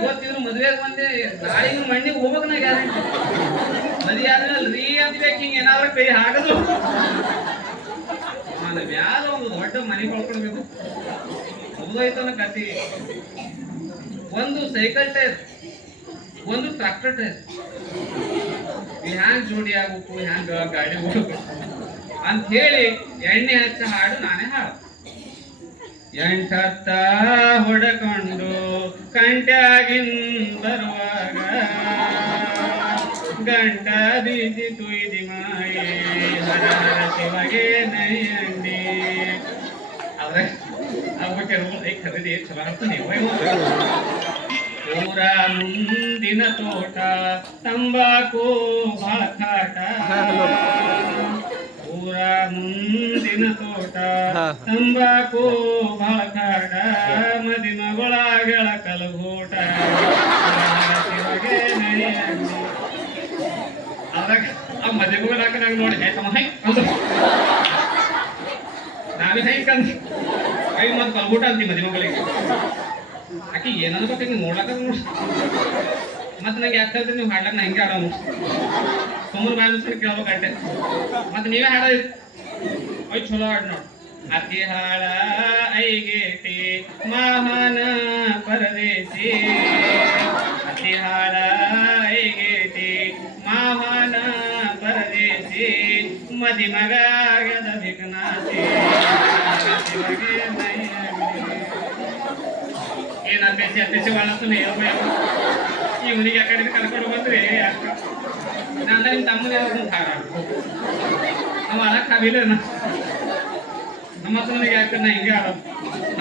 ಇವತ್ತಿದ್ರು ಮದ್ವೆಗೆ ಬಂದೆ ನಾಳಿನ ಮಣ್ಣಿಗೆ ಹೋಗ್ಬೇಕು ನಾ ಗ್ಯಾರಂಟಿ. ಮದ್ವೆ ಆದ್ಮೇಲೆ ರೀ ಅಂದ್ಬೇಕು ಹಿಂಗೆ ಏನಾದ್ರು ಕೈ ಹಾಕದು. ನಾನು ಯಾರ ಒಂದು ದೊಡ್ಡ ಮನೆ ಕೊಳ್ಕೊಡ್ಬೇಕು. ಮುಗ್ದೋಯ್ತನ ಕತಿ ಒಂದು ಸೈಕಲ್ ಟೈರ್, ಒಂದು ಟ್ರಾಕ್ಟರ್ ಟೈರ್. ಹ್ಯಾಂಗ್ ಜೋಡಿ ಆಗ್ಬೇಕು, ಹ್ಯಾಂಗ ಗಾಡಿ ಹೋಗ್ಬೇಕು ಅಂತ ಹೇಳಿ ಎಣ್ಣೆ ಹಚ್ಚ ಹಾಡು ನಾನೇ ಹಾಡು. ಎಂಟತ್ತ ಹೊಡಕೊಂಡು ಬರುವಾಗ ಗಂಟ ಬೀದಿ ತುಯ್ದಿ ಮಾಯೆ ಶಿವಗೆ ನೈಯಂಡಿ. ಆದ್ರೆ ಆಗ್ಬೇಕೆ ಐ ಖರೀದಿ ಚಲೋ ಆಗ್ತಾನೆ ಊರ ಮುಂದಿನ ತೋಟ, ತಂಬಾಕು, ಬಾಕಾಟ. ಊರ ಮುಂದಿನ ತೋಟ, ತಂಬಾಕು ಬಾಳ ಕಾಟ ಮದಿ ಮಗಳಾಗಳ ಕಲಗೂಟ ಶಿವಗೆ ನೈಯಂಡಿ. ಅದ್ರಾಗ ಆ ಮದಿ ಮಗಳಾಕ ನಂಗೆ ನೋಡಿ ಹೇ ತಮ್ಮ ಹೈ ಅಂತ ನಾವೇ ಹೈ ಕಂದ್ ಕೈ ಮತ್ತೆ ಕಲ್ಗೂಟ ಅಂತೀವಿ ಮದಿ ಮಗಳಿಗೆ ಆಕಿ ಏನಂದ್ ಗೊತ್ತಿಲ್ಲ ನೋಡ್ಲಕ್ಕ ನೋಡಿ ಮತ್ತೆ ನಂಗೆ ಯಾಕೆ ಹೇಳ್ತೀರಿ ನೀವು ಹಾಡ್ಲಕ್ಕ ನಾ ಹಿಂಗೆ ಆಡೋನು ಸುಮ್ಮನೆ ಬಾಯ್ ಮುಚ್ಕೊಂಡು ಕೇಳ್ಬೇಕಂತೆ ಮತ್ತೆ ನೀವೇ ಹಾಡೋದು ಒಯ್ ಚಲೋ ಹಾಡ್ ನೋಡ್ ಅತಿ ಹಾಳ ಐಗೇಟಿ ಮಹಾನ ಪರದೇಶಿ ಅತಿ ಹಾಳ ಐಗೇಟಿ ಮಹಾನ ಪರದೇಶಿ ಮದಿ ಮಗ ಆಗದ ದಿಕ್ನಾಸಿ ಶಿವಗೆ ನೈಯಂಡಿ. ಏನ್ ಅಭ್ಯಾಸ ಅಭ್ಯಾಸ ಬಳಸ್ತಾನೆ ಇವನಿಗೆ ಆ ಕಡೆ ಕರ್ಕೊಂಡು ಬಂದ್ರೆ ನಾನು ನಿಮ್ಮ ತಮ್ಮನೇ ನಾವು ಅಲ್ಲ ಕಾವಿಲ್ಲ ನಮ್ಮ ಹತ್ರನಿಗೆ ಯಾಕೆ ನಾ ಹಿಂಗೆ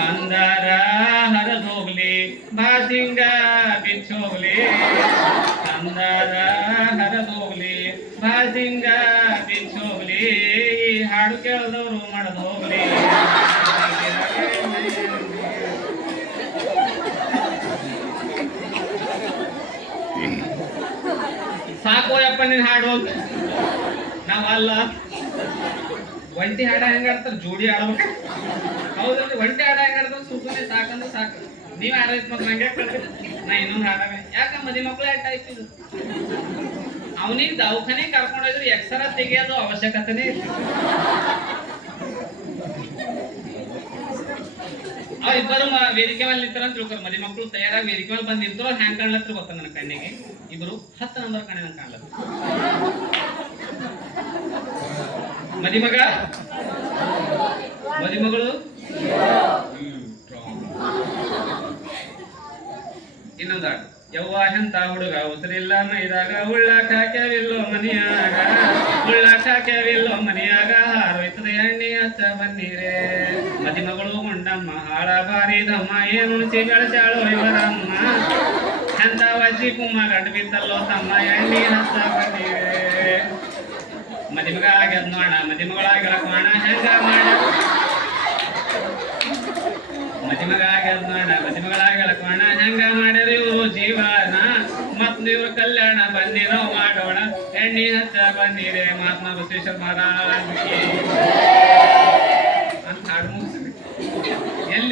ಅಂದಾರ ಹರದೋಗ್ಲಿ ಬಾಸಿಂಗ ಬಿಚ್ಚೋಗ್ಲಿ ಅಂದರ ಹರದೋಗ್ಲಿ ಬಾಸಿಂಗ ಬಿಚ್ಚೋಗ್ಲಿ ಹಾಡು ಕೇಳಿದವರು ಮಾಡದ್ ಹೋಗ್ಲಿ. ಸಾಕೋಯಪ್ಪ ನೀನ್ ಹಾಡು ನಾವಲ್ಲ. ಒಂಟಿ ಹಾಡ ಹೆಂಗ ಆಡ್ತಾರ? ಜೋಡಿ ಆಡ್ಬೇಕು. ಹೌದಲ್ರಿ, ಒಂಟಿ ಹಾಡ ಹೆಂಗ ಆಡ್ತಾರ? ಸುಮ್ಮನೆ ಸಾಕಂದ್ರೆ ಸಾಕು. ನೀವ್ ಆಡೈತ್ ಮತ್ತೆ ನಂಗೆ ನಾ ಇನ್ನೊಂದು ಹಾಡವೆ ಯಾಕ ಮದಿ ಮಕ್ಳು ಆಟ ಇದು? ಅವನಿಗೆ ದವಾಖಾನೆ ಕರ್ಕೊಂಡೋದ್ರು ಎಕ್ಸರ ತೆಗಿಯೋದು ಅವಶ್ಯಕತೆನೇ ಆ ಇಬ್ಬರು ವೇದಿಕೆ ಮೇಲೆ ನಿಂತಾರ ಅಂತ ತಿಳ್ಕೊಂಡು ಮದಿ ಮಕ್ಕಳು ತಯಾರಾಗಿ ವೇದಿಕೆ ಮೇಲೆ ಬಂದು ನಿಂತರು ಹ್ಯಾಂಗ್ ಕಾಣ್ಲತ್ರ ಗೊತ್ತ ನನ್ನ ಕಣ್ಣಿಗೆ? ಇಬ್ರು ಹತ್ತು ನಂಬರ್ ಕಣ್ಣೆ ಕಾಣ್ಲತ್ತ. ಮದಿಮಗ? ಮದಿಮಗಳು? ಇನ್ನೊಂದು ಹಾಡು ಯವ್ವ ಎಂತ ಹುಡುಗ? ಉಸಿರಿಲ್ಲ ಮೈದಾಗ, ಉಳ್ಳಾಕ ಹಾಕ್ಯಾವಿಲ್ಲೋ ಮನಿಯಾಗ. ಉಳ್ಳಾಕ ಹಾಕ್ಯಾವಿಲ್ಲೋ ಮನಿಯಾಗ. ಹಾರೋಯ್ತದೆ ಎಣ್ಣೆ ಹಚ್ಚ ಮದಿ ಮದಿಮಗಳು ಗುಂಡಮ್ಮ ಹಾಳ ಬಾರಿ ದಮ್ಮ ಏನು ಉಣಿಸಿ ಇವರಮ್ಮ. ಎಂತ ವಜ್ಜಿ ಕುಮ್ಮ ಗಂಡು ಬಿದ್ದಲ್ಲೋ ತಮ್ಮ. ಎಣ್ಣೆ ಹಚ್ಚ ಬನ್ನೀರೆ. ಮದಿಮಗ ಆಗ್ಯದ ನೋಣ ಮದಿಮಗಳಾಗ್ಯಳ ಕೋಣ ಹೆಂಗ ಮಾಡ ಅದ್ ಆಗ್ಯದ ಮದಿಮಗಳಾಗಿ ಮದಿಮಗಳಾಗ್ಯಳ ಕೋಣ ಹೆಂಗ ಮಾಡ್ಯಾರ ಇವರು ಜೀವನ. ಮತ್ ಇವ್ರ ಕಲ್ಯಾಣ ಬಂದಿರೋ ಮಾಡೋಣ. ಎಣ್ಣೆ ಹಚ್ಚ ಬಂದಿರಿ ಮಹಾತ್ಮ ಬಸವೇಶ್ವರ ಮಹಾರಾಜ್ ಅಂತ ಹಾಡು ಎಲ್ಲಿ?